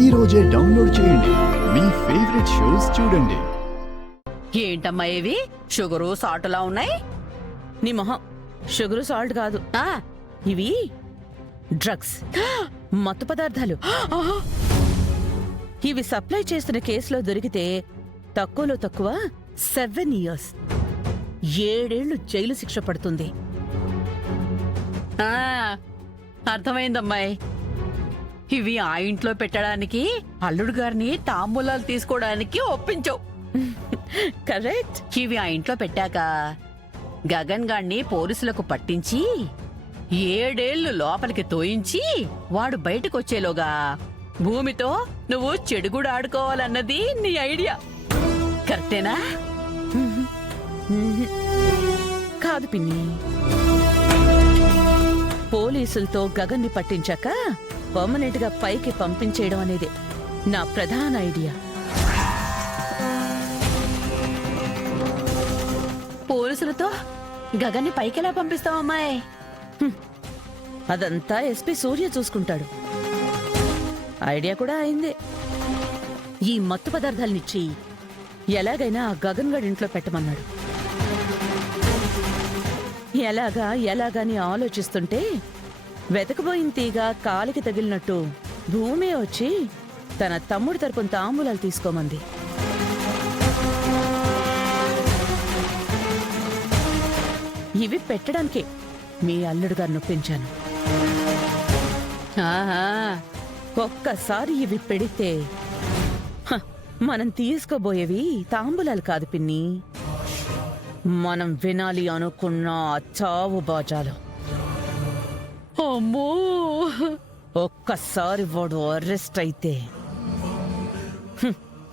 ఈ రోజే డౌన్లోడ్ చేయండి. మీ ఫేవరెట్ షోస్ చూడండి. ఏంటమ్మా ఇవి షుగరు సాల్ట్లా ఉన్నాయి? నీ మొహం షుగరు సాల్ట్ కాదు, ఇవి డ్రగ్స్, మత్తు పదార్థాలు. ఇవి సప్లై చేస్తున్న కేసులో దొరికితే తక్కువలో తక్కువ 7 years 7 ఏళ్లు జైలు శిక్ష పడుతుంది. అర్థమైందమ్మాయి. ఇవి ఆ ఇంట్లో పెట్టడానికి అల్లుడు గారిని తాంబూలాలు తీసుకోవడానికి ఒప్పించవు. కరెక్ట్. ఇవి ఆ ఇంట్లో పెట్టాక గగన్ గాడిని పోలీసులకు పట్టించి 7 ఏళ్లు లోపలికి తోయించి వాడు బయటకొచ్చేలోగా భూమితో నువ్వు చెడుగుడు ఆడుకోవాలన్నది నీ ఐడియా. కరెక్టేనా? కాదు పిన్ని, పోలీసులతో గగన్ని పట్టించాక పర్మనెంట్ గా పైకి పంపించేయడం అనేది నా ప్రధాన ఐడియా. పోలీసులతో గగన్ని పైకెలా పంపిస్తావమ్మాయి? అదంతా ఎస్పీ సూర్య చూసుకుంటాడు. ఐడియా కూడా అయిందే. ఈ మత్తు పదార్థాలనిచ్చి ఎలాగైనా ఆ గగన్ గడి ఇంట్లో పెట్టమన్నాడు. ఎలాగాని ఆలోచిస్తుంటే వెతకబోయిన తీగ కాలికి తగిలినట్టు భూమి వచ్చి తన తమ్ముడి తరపున తాంబూలాలు తీసుకోమంది. ఇవి పెట్టడానికే మీ అల్లుడు గారు నొప్పించాను. ఒక్కసారి ఇవి పెడితే మనం తీసుకోబోయేవి తాంబూలాలు కాదు పిన్ని, మనం వినాలి అనుకున్న చావు బాజాలు. అమ్మో, ఒక్కసారి వాడు అరెస్ట్ అయితే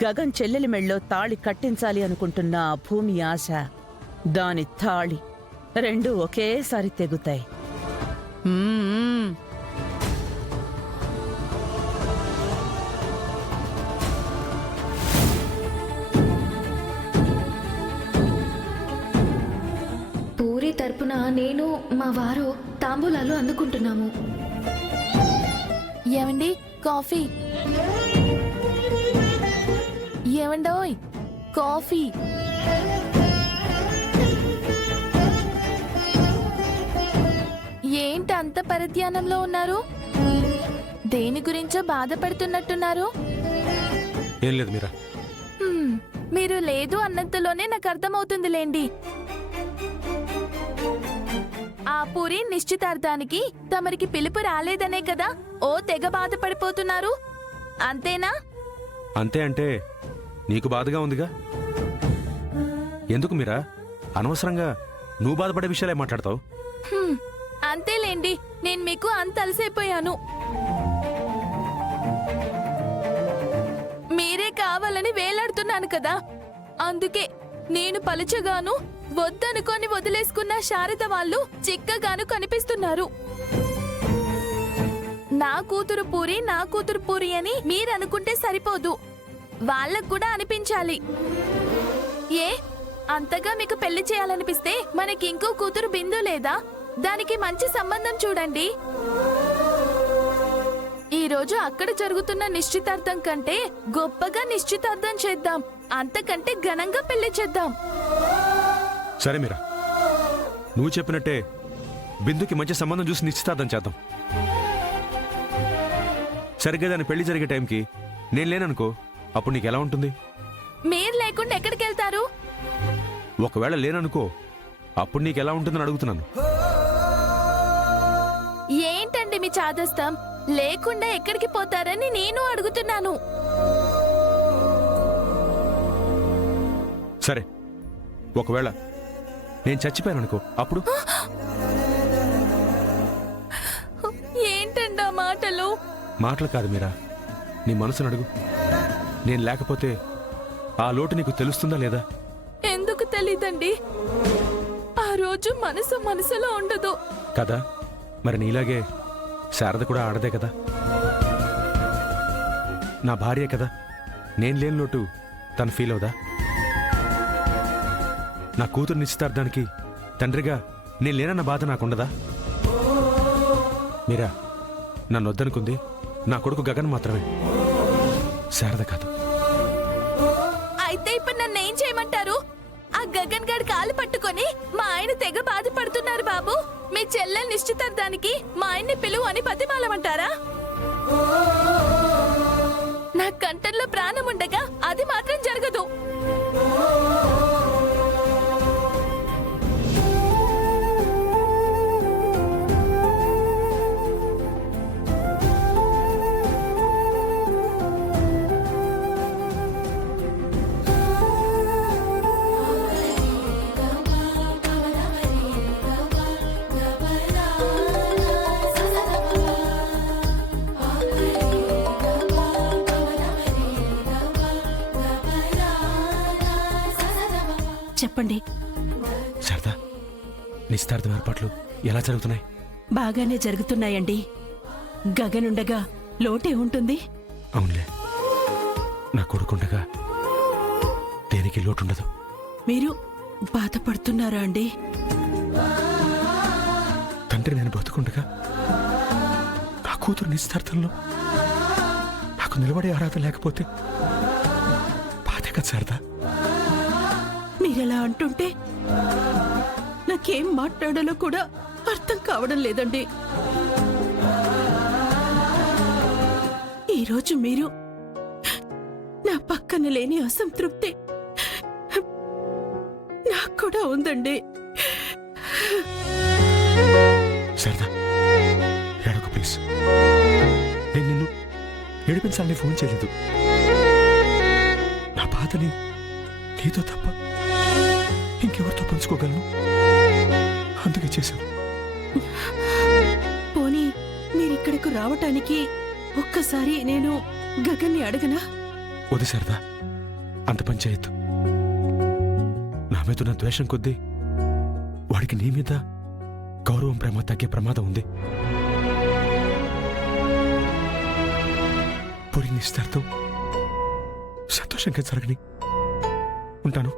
గగన్ చెల్లెలి మెళ్ళో తాళి కట్టించాలి అనుకుంటున్న ఆ భూమి ఆశ, దాని తాళి రెండు ఒకేసారి తెగుతాయి. పూరి తరపున నేను మా వారు తాంబూలాలు అందుకుంటున్నాము. ఏమండి కాఫీ? ఏమండోయ్ కాఫీ? ఏంటి అంత పరధ్యానంలో ఉన్నారు? దేని గురించో బాధపడుతున్నట్టున్నారు. ఏం లేదు మీరా. మీరు లేదు అన్నంతలోనే నాకు అర్థమవుతుందిలేండి. ఆ పూరి నిశ్చితార్థానికి తమరికి పిలుపు రాలేదనే కదా ఓ తెగ బాధపడిపోతున్నారు, అంతేనా? అంతే అంటే నీకు బాధగా ఉందిగా. ఎందుకు మీరా అనవసరంగా నువ్వు బాధపడే విషయాలే మాట్లాడతావు? అంతేలేండి, నేను మీకు అంత అలసైపోయాను. మీరే కావాలని వేలాడుతున్నాను కదా, అందుకే నేను పలుచగాను వద్దనుకొని వదిలేసుకున్న శారద వాళ్ళు చిక్కగాను కనిపిస్తున్నారు. నా కూతురు పూరి అని మీరనుకుంటే సరిపోదు, వాళ్ళకు కూడా అనిపించాలి. ఏ అంతగా మీకు పెళ్లి చేయాలనిపిస్తే మనకి ఇంకో కూతురు బిందు లేదా? దానికి మంచి సంబంధం చూడండి. ఈ రోజు అక్కడ జరుగుతున్న నిశ్చితార్థం కంటే గొప్పగా నిశ్చితార్థం చేద్దాం, అంతకంటే ఘనంగా పెళ్లి చేద్దాం. సరే మీరా, నువ్వు చెప్పినట్టే బిందుకి మంచి సంబంధం చూసి నిశ్చితార్థం చేద్దాం. సరిగ్గా దాని పెళ్లి జరిగే టైంకి నేను లేననుకో, అప్పుడు నీకు ఎలా ఉంటుంది? మీరు లేకుండా ఎక్కడికి వెళ్తారు? ఒకవేళ లేననుకో, అప్పుడు నీకు ఎలా ఉంటుందని అడుగుతున్నాను. ఏంటండి మీ చాదస్తం? లేకుండా ఎక్కడికి పోతారని నేను అడుగుతున్నాను. సరే, ఒకవేళ నేను చచ్చిపోయాననుకో, అప్పుడు? ఏంటండి ఆ మాటలు? మాటలు కాదు మీరా, నీ మనసును అడుగు. నేను లేకపోతే ఆ లోటు నీకు తెలుస్తుందా లేదా? ఎందుకు తెలీదండి, ఆ రోజు మనసులో ఉండదు కదా. మరి నీలాగే శారద కూడా ఆడదే కదా, నా భార్యే కదా. నేను లేని లోటు తను ఫీల్ అవుదా? నా కూతురు నిశ్చితార్థానికి తండ్రిగా నేను లేనన్న బాధ నాకుండదా? మీరా, నన్ను వద్దనుకుంది నా కొడుకు గగన్ మాత్రమే. శారద కాదు. అయితే ఇప్పుడు నన్ను ఏం చేయమంటారు? ఆ గగన్ గడ్ కాలు పట్టుకొని మా ఆయన తెగ బాధపడుతున్నారు బాబు. మీ చెల్లెల నిశ్చితార్థానికి మా ఆయన్ని పిలువు అని బతిమాలమంటారా? నా కంఠంలో ప్రాణం ఉండగా అది మాత్రం జరగదు. చెప్పండి. శారద, నిశ్చితార్థం ఏర్పాట్లు ఎలా జరుగుతున్నాయి? బాగానే జరుగుతున్నాయండి. గగనుండగా లోటే ఉంటుంది. అవునులే, నా కొడుకుండగా దేనికి లోటుండదు. మీరు బాధపడుతున్నారా అండి? తండ్రి నేను బతుకుండగా నా కూతురు నిశ్చితార్థంలో నాకు నిలబడే అర్హత లేకపోతే బాధే కదా శారదా. మీరెలా అంటుంటే నాకేం మాట్లాడాలో కూడా అర్థం కావడం లేదండి. ఈరోజు మీరు నా పక్కన లేని అసంతృప్తి నాకు కూడా ఉందండి. శారదా, ఏడకు ప్లీజ్. నేను నిన్ను ఏడిపించాలని ఫోన్ చేయలేదు. నా బాధని నీతో తప్ప ఇంకెవరితో పంచుకోగలను, అందుకే చేశాను. పోనీ మీరిక్కడకు రావటానికి ఒక్కసారి నేను గగన్ని అడగనా? వద్దు శారదా, అంత పని చేయొద్దు. నా మీద ఉన్న ద్వేషం కొద్దీ వాడికి నీ మీద గౌరవం ప్రేమ తగ్గే ప్రమాదం ఉంది. పూరి నిశ్చితార్థం సంతోషంగా జరగని. ఉంటాను.